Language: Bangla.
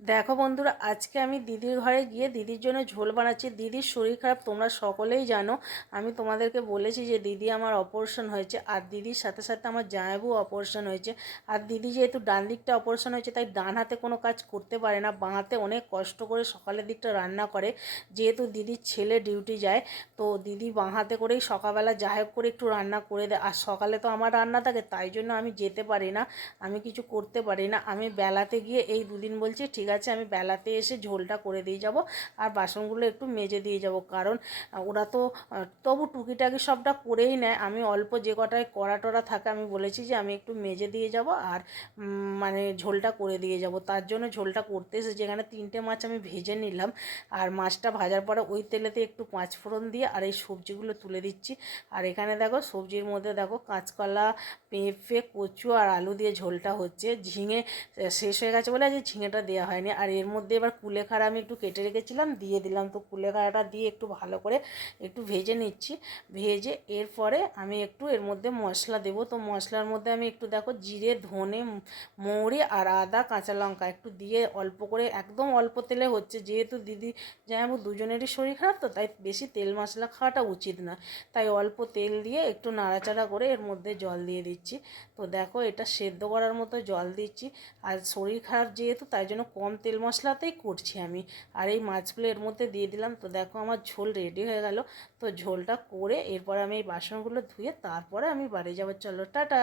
দেখো বন্ধুরা, আজকে আমি দিদির ঘরে গিয়ে দিদির জন্য ঝোল বানাচ্ছি। দিদির শরীর খারাপ, তোমরা সকলেই জানো। আমি তোমাদেরকে বলেছি যে দিদি আমার অপারেশন হয়েছে, আর দিদির সাথে সাথে আমার জামাইবাবু অপারেশন হয়েছে। আর দিদি যেহেতু ডান দিকটা অপারেশন হয়েছে, তাই ডান হাতে কোনো কাজ করতে পারে না, বাঁ হাতে অনেক কষ্ট করে সকালের দিকটা রান্না করে। যেহেতু দিদির ছেলে ডিউটি যায়, তো দিদি বাঁ হাতে করেই সকালবেলা যাই হোক করে একটু রান্না করে দেয়। আর সকালে তো আমার রান্না থাকে, তাই জন্য আমি যেতে পারি না, আমি কিছু করতে পারি না। আমি বেলাতে গিয়ে এই দুদিন বলছি ঠিক আছে আমি বেলাতে এসে ঝোলটা করে দিয়ে যাব, আর বাসনগুলো একটু মেজে দিয়ে যাব। কারণ ওরা তো তবু টুকিটাকি সবটা করেই নেয়। আমি অল্প যে কটায় কড়া টড়া থাকে আমি বলেছি যে আমি একটু মেজে দিয়ে যাব, আর মানে ঝোলটা করে দিয়ে যাব। তার জন্য ঝোলটা করতে এসে যেখানে 3টে মাছ আমি ভেজে নিলাম, আর মাছটা ভাজার পরে ওই তেলেতে একটু পাঁচফোড়ন দিয়ে আর এই সবজিগুলো তুলে দিচ্ছি। আর এখানে দেখো সবজির মধ্যে দেখো কাঁচকলা, পেঁপে, কচু আর আলু দিয়ে ঝোলটা হচ্ছে। ঝিঙে শেষ হয়ে গেছে বলে আজকে ঝিঙেটা দেওয়া হয়নি। আর এর মধ্যে এবার কুলেখাড়া আমি একটু কেটে রেখেছিলাম, দিয়ে দিলাম। তো কুলেখাড়াটা দিয়ে একটু ভালো করে একটু ভেজে নিচ্ছি। ভেজে এরপরে আমি একটু এর মধ্যে মশলা দেবো। তো মশলার মধ্যে আমি একটু দেখো জিরে, ধনে, মৌরি আর আদা, কাঁচা লঙ্কা একটু দিয়ে অল্প করে, একদম অল্প তেলে হচ্ছে। যেহেতু দিদি জামাইবাবু দুজনেরই শরীর খারাপ, তো তাই বেশি তেল মশলা খাওয়াটা উচিত না, তাই অল্প তেল দিয়ে একটু নাড়াচাড়া করে এর মধ্যে জল দিয়ে দিচ্ছি। তো দেখো এটা সেদ্ধ করার মতো জল দিচ্ছি। আর শরীর খারাপ যেহেতু, তাই জন্য কম তেল মশলাতেই করছি আমি। আর এই মাছগুলো এর মধ্যে দিয়ে দিলাম। তো দেখো আমার ঝোল রেডি হয়ে গেল। তো ঝোলটা করে এরপরে আমি এই বাসনগুলো ধুয়ে তারপরে আমি বাড়ি যাবো। চলো টাটা।